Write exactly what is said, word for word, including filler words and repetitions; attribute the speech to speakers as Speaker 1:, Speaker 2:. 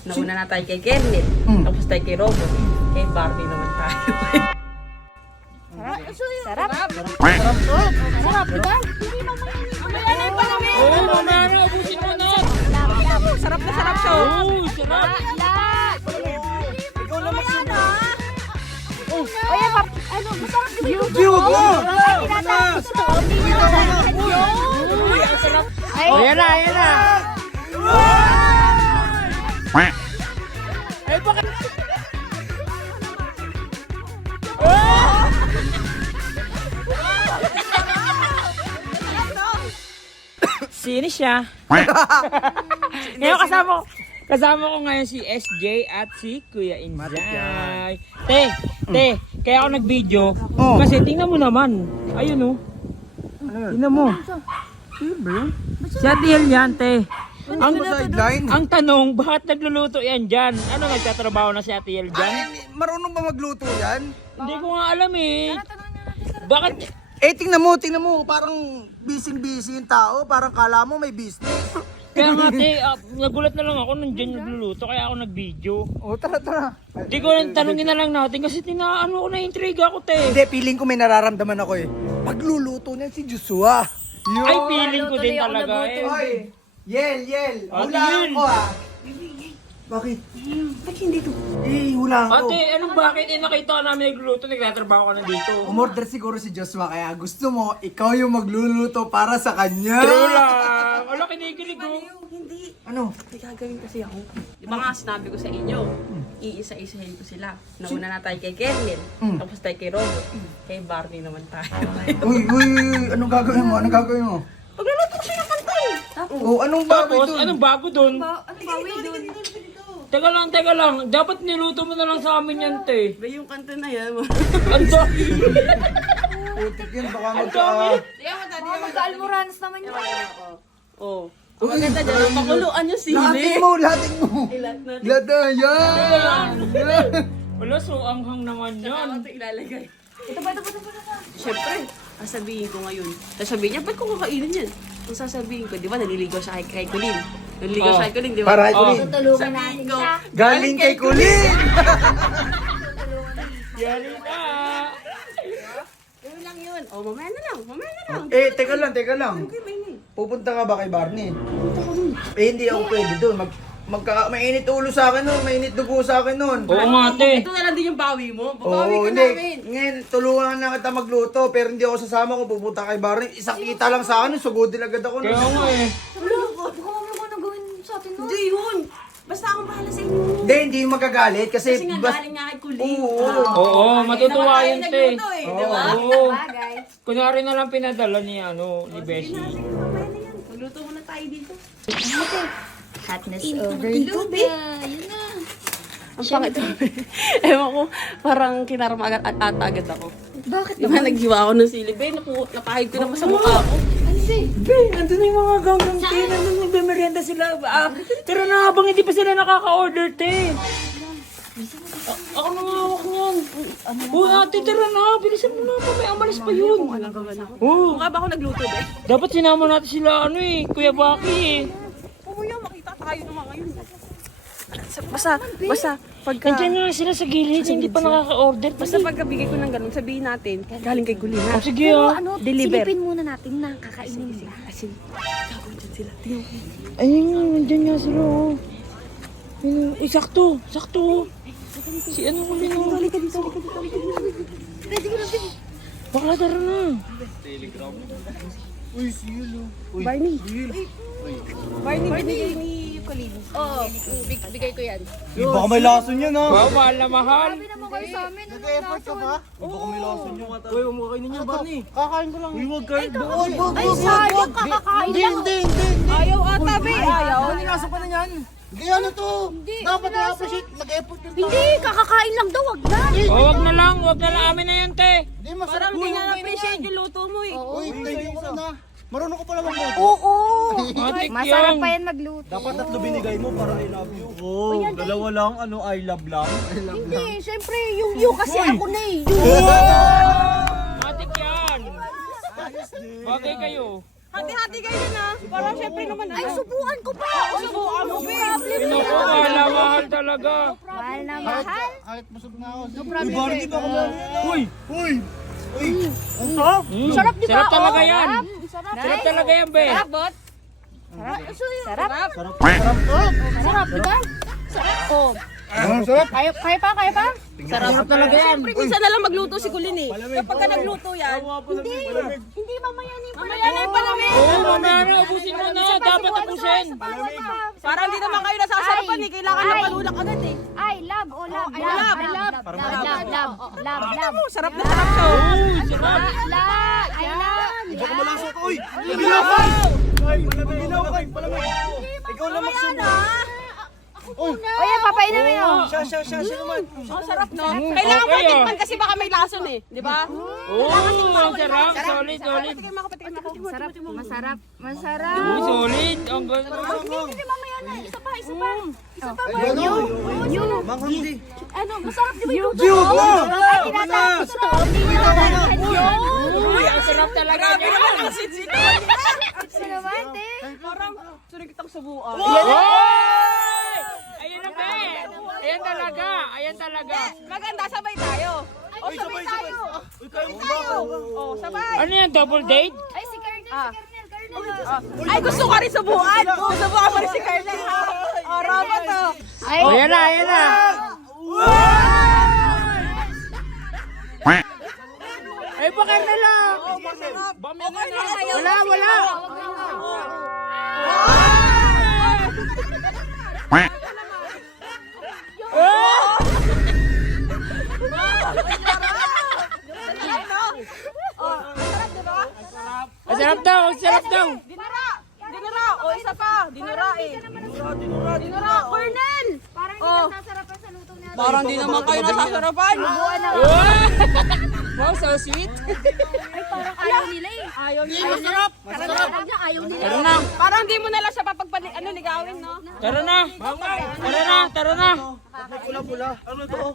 Speaker 1: Nauna na tayo kay Kenneth.
Speaker 2: Mm.
Speaker 1: Tapos tayo kay Robot. Kay Barbie naman tayo.
Speaker 3: Sarap. Sarap.
Speaker 2: Sarap to.
Speaker 3: Sarap, di ba? Hindi mamaya ni
Speaker 1: Mayanay pa namin! Oo, mamaya na. Ubusin mo na. Sarap na sarap siya. Oo, sarap.
Speaker 2: Ikaw na magsubo.
Speaker 3: Oh, ayan, pap. Ano, masarap di ba yung
Speaker 2: Di, wag mo.
Speaker 3: Ay, tinatapos ito. Hindi nyo na.
Speaker 1: Uy, ang sarap.
Speaker 3: Ay,
Speaker 1: Ayan na, ayan na. Ay, bakit? Sino siya? Ngayon kasama ko, kasama ko ngayon si S J at si Kuya Injay. Te, te, kaya ako nag-video.
Speaker 2: Oh.
Speaker 1: Kasi tingnan mo naman. Ayun oh. Tingnan mo. Si Ate Hel yan, te.
Speaker 2: Ang sideline.
Speaker 1: Ang tanong, bakit nagluluto yan dyan? Ano, nagtatrabaho na si Ate Hel dyan?
Speaker 2: Ay, marunong ba magluto yan?
Speaker 1: Hindi ko nga alam eh. Bakit?
Speaker 2: Eh, tingnan mo, tingnan mo. Parang busy-busy yung tao. Parang kala mo may business.
Speaker 1: Kaya nga, te, ah, nagulat na lang ako nandyan nagluluto, kaya ako nag-video.
Speaker 2: O, tara, tara.
Speaker 1: Hindi ko lang tanongin na lang natin kasi tina, ano ko na-intriga ako, te.
Speaker 2: Hindi, feeling ko may nararamdaman ako eh. Pagluluto niyan si Joshua.
Speaker 1: Ay, feeling ko din talaga eh.
Speaker 2: Hoy, Yel, Yel.
Speaker 1: Ate
Speaker 2: Hulaan
Speaker 1: Yel.
Speaker 2: ko ah. Bakit? Bakit hindi to? Eh, hulaan ko.
Speaker 1: Ate, anong bakit? Eh, nakita ka namin nagluluto, nagtatrabaho ka na dito.
Speaker 2: Umorder siguro si Joshua kaya gusto mo, ikaw yung magluluto para sa kanya.
Speaker 1: True lang. Wala, kinikilig ko. Hindi.
Speaker 2: Ano?
Speaker 1: May gagawin kasi ako. Di ba nga sinabi ko sa inyo, iisa-isahin ko sila. Nauna na tayo kay Kenneth,
Speaker 2: Mm.
Speaker 1: tapos tayo kay Robot, kay Barbie naman tayo.
Speaker 2: Uy, uy, uy, anong gagawin mo? Anong gagawin mo?
Speaker 1: Pagluluto ko siya ng kanta eh.
Speaker 2: Oh, anong bagay
Speaker 1: Tapos,
Speaker 2: dun?
Speaker 1: anong bago dun?
Speaker 3: Ano bawi doon?
Speaker 1: Teka lang, teka lang. Dapat niluto mo na lang sa amin yan, te.
Speaker 4: Ba yung kanta na yan?
Speaker 1: Ang dami.
Speaker 2: Putik yun, baka
Speaker 1: Ang
Speaker 2: magka...
Speaker 1: dami.
Speaker 3: Mga mag-almoranas naman yun.
Speaker 4: Oh. Ang maganda dyan, pakuluan yung sili.
Speaker 2: Lahatin mo, lahatin mo.
Speaker 4: Lahat natin.
Speaker 2: Lahat na, yan. Yan.
Speaker 1: Wala, so anghang naman yan.
Speaker 4: Ito ilalagay.
Speaker 3: Ito ba, ito ba, ito ba, ito ba?
Speaker 4: Siyempre, sasabihin ko ngayon. Sasabihin niya, ba't ko kakainin yan? Kung sasabihin ko, di ba naliligaw siya kay, kay Colleen? Naliligaw
Speaker 1: Oh.
Speaker 4: siya kay Colleen, di ba?
Speaker 2: Para
Speaker 1: Oh.
Speaker 2: Kulin.
Speaker 3: Tutulungan natin
Speaker 4: ko.
Speaker 3: siya.
Speaker 2: Galing kay Kulin.
Speaker 1: Yari na.
Speaker 4: Yun lang yun. Oh, mamaya na lang, mamaya na lang.
Speaker 2: Eh, teka lang, teka lang.
Speaker 4: Okay, mainit.
Speaker 2: Pupunta ka ba kay Barney? Eh, hindi ako pwede doon. Mag, magka, mainit ulo sa akin nun. Mainit dugo sa akin nun.
Speaker 1: Oo nga, te.
Speaker 4: Ito na lang din yung bawi mo.
Speaker 2: Oo,
Speaker 4: Babawi ka
Speaker 2: hindi.
Speaker 4: namin.
Speaker 2: Ngayon, tulungan na kita magluto. Pero hindi ako sasama kung pupunta kay Barney. Isang kita lang sa akin. Sugodin agad ako.
Speaker 1: Kaya nga eh.
Speaker 3: Baka mamaya ko nang gawin sa atin, no?
Speaker 4: Hindi yun. Basta akong bahala sa inyo.
Speaker 2: Hindi, hindi yung magagalit. Kasi,
Speaker 4: Kasi nga
Speaker 2: bas-
Speaker 4: galing nga kay Colleen.
Speaker 2: Oo.
Speaker 1: Oo, matutuwa
Speaker 4: Naman tayo
Speaker 1: yun, te.
Speaker 4: nagluto eh, di ba?
Speaker 1: Oo.
Speaker 3: Bagay.
Speaker 1: Kunyari na lang pinadala ni, ano, ni Beshi.
Speaker 4: Mamaya na yan. Magluto muna tayo dito.
Speaker 3: Hotness overload. Yun na.
Speaker 4: Ang pangit. Ewan ko, parang kinaramagat at agad ako.
Speaker 3: Bakit
Speaker 4: Di ba naghiwa ako ng sili? Be, naku, napahid ko naman sa mukha ko.
Speaker 3: Ano ba?
Speaker 1: Be, nandun na yung mga ganggang te. Nandun nagbe-merienda sila. Ah, pero na habang hindi pa sila nakaka-order, te. A- ako na nga hawak niyan. Uy, ate, tara na. Bilisan mo na. May amalis pa yun. Oo.
Speaker 4: Mukha ba ako nagluto, be?
Speaker 1: Dapat sinama natin sila, ano eh, Kuya Baki eh.
Speaker 4: Umuya, makita tayo naman ngayon. Basta, basta, pagka...
Speaker 1: Nandiyan nga sila sa gilid, hindi pa nakaka-order.
Speaker 4: Basta pagkabigay ko ng ganun, sabihin natin, galing kay Colleen, ha?
Speaker 1: Oh, sige ah.
Speaker 3: Ano,
Speaker 4: Deliver.
Speaker 3: silipin muna natin na kakainin nila.
Speaker 4: Kasi, gagawin dyan sila. Tingnan mo.
Speaker 1: Ayun nga, nandiyan nga sila oh. Ayun, eh, sakto, sakto. Si ano ko rin oh.
Speaker 3: Halika dito, halika dito, halika dito. Ready ka na, ready.
Speaker 1: Bakla, tara na.
Speaker 2: Uy, silo. Uy,
Speaker 4: Barney.
Speaker 2: Will.
Speaker 4: Barney, binigay ni Colleen.
Speaker 3: Oo, big- bigay ko yan.
Speaker 2: Eh, baka may lason yun ha.
Speaker 1: Wow, mahal na mahal.
Speaker 3: Sabi naman kayo sa amin, ano
Speaker 2: Nag-effort ka ba?
Speaker 5: Baka may lason yung mata.
Speaker 2: Uy, umakain niya, Barney.
Speaker 5: Kakain ko lang. Uy, wag kayo. Wag, wag,
Speaker 3: Ay, sayang, kakakain
Speaker 5: Hindi,
Speaker 3: lang.
Speaker 5: hindi, hindi, hindi.
Speaker 4: Ayaw ata, be. Ayaw.
Speaker 5: Ano nilaso pa na yan? Hindi, ano to?
Speaker 3: Hindi,
Speaker 5: Dapat
Speaker 3: ano nasa-
Speaker 5: i-appreciate. Nag-effort yung tao.
Speaker 3: Hindi, kakakain lang daw, wag na.
Speaker 1: Oh, wag na lang, wag na lang. Amin na yan, te.
Speaker 5: Hindi, masarap.
Speaker 4: Parang
Speaker 5: Uy,
Speaker 4: hindi nga
Speaker 5: okay na
Speaker 4: na-appreciate
Speaker 5: yan.
Speaker 4: yung luto mo, eh.
Speaker 5: Uy, thank you ko na. Marunong ko pala magluto.
Speaker 3: Oo.
Speaker 1: Matik
Speaker 3: Masarap
Speaker 1: yan.
Speaker 3: pa yan magluto.
Speaker 5: Dapat tatlo binigay mo para I love you. Oo, oh, dalawa lang. Ano, I love lang.
Speaker 3: Hindi, syempre, yung you kasi ako na eh. You.
Speaker 1: Matik yan. Bagay kayo.
Speaker 4: Hati-hati kayo na. Parang syempre naman,
Speaker 3: Ay, subukan ko pa.
Speaker 4: Subukan mo, be.
Speaker 3: Problem
Speaker 1: Ino
Speaker 3: na.
Speaker 1: ko, mahal na mahal talaga.
Speaker 3: Mahal na mahal.
Speaker 5: Kahit busog na ako.
Speaker 3: No problem, sir.
Speaker 1: Uy!
Speaker 5: Uy! Uy!
Speaker 1: Mm,
Speaker 3: Sarap, di ba?
Speaker 1: Sarap talaga
Speaker 3: Oh,
Speaker 1: yan.
Speaker 3: Sarap.
Speaker 1: Sarap talaga yan, be.
Speaker 4: Sarap, bot.
Speaker 3: Sarap. Sarap.
Speaker 5: Sarap. Sarap to.
Speaker 3: Sarap, di ba? Sarap. Oh.
Speaker 5: Ah, sarap.
Speaker 3: Kaya, kaya pa, kaya pa?
Speaker 1: Sarap talaga yan.
Speaker 4: Siyempre, minsan na lang magluto si Kulin eh. Kapag ka nagluto yan,
Speaker 3: Hindi. Hindi mamaya ni
Speaker 4: mamaya na yung palamig.
Speaker 1: Oo, mamaya na. Ubusin mo na. Dapat ubusin.
Speaker 4: Parang di naman kayo nasasarapan eh. Kailangan ng palulak agad eh.
Speaker 3: Ay, love. Oh, love.
Speaker 4: Ay,
Speaker 3: love.
Speaker 4: love.
Speaker 3: Ay, love. Love, love, love. Love, love.
Speaker 4: Oh, sarap na sarap siya.
Speaker 1: Uy, sarap.
Speaker 3: Love. Ay, love.
Speaker 5: Baka malasok. Uy! Malamig! Ay, malamig. Malamig. Malamig. Ikaw na magsubo.
Speaker 3: O yan, papainamin mo.
Speaker 5: Siya, siya, siya. Siya naman.
Speaker 4: Oh, sarap no? Kailangan
Speaker 1: Okay,
Speaker 4: patikman kasi baka may lason eh. Di ba?
Speaker 1: Oo, ang sarap. Solid, solid.
Speaker 4: Patikim ako, patikim ako.
Speaker 3: Masarap. Masarap. Masarap.
Speaker 1: Uy, solid. Ang ganda.
Speaker 3: Hindi, mamaya na. Isa pa, isa pa. Isa pa.
Speaker 5: Ano?
Speaker 3: Yun.
Speaker 5: Mang hindi.
Speaker 3: Ano, masarap di ba yung
Speaker 5: Di, huwag na.
Speaker 3: Ay, tinatapos na. Hindi na. Yun.
Speaker 1: Uy, ang sarap talaga
Speaker 4: Grabe naman
Speaker 1: yan.
Speaker 4: ang sitsit.
Speaker 3: Gusto naman, te.
Speaker 4: Parang sunog kitang subuan.
Speaker 1: Oy! Ayan na, be. Ayan talaga. Ayan talaga.
Speaker 4: Maganda, sabay tayo. O, sabay tayo.
Speaker 5: Uy, kayo ba?
Speaker 4: Tayo. O, sabay.
Speaker 1: Ano yan, double date?
Speaker 3: Ay, si Kernel, si Kernel, Kernel.
Speaker 4: Ah. Ay, gusto ko rin subuan. Gusto mo ako rin si Kernel ha. O, robot o.
Speaker 3: Ay,
Speaker 1: Oh, ayan na, ayan na. Ay, pa Carmela. Bami na na. Wala, wala. Oh! Ang sarap daw, ang sarap daw.
Speaker 4: Dinara. Dinara. O, isa pa. Dinara eh. Dinara, dinara, dinara. Cornel.
Speaker 3: parang hindi
Speaker 4: Oh.
Speaker 3: nasasarapan sa luto natin.
Speaker 4: Parang di naman kayo nasasarapan.
Speaker 1: Oh! Wow, so sweet.
Speaker 3: Ay, parang ayaw nila eh.
Speaker 4: Ayaw niya. Masarap.
Speaker 3: Masarap. Ayaw nila.
Speaker 1: Tara na.
Speaker 4: Parang di mo na lang siya papagpali, ano, ligawin, no?
Speaker 1: Tara na. Tara na, tara na.
Speaker 5: Pula-pula. Ano to?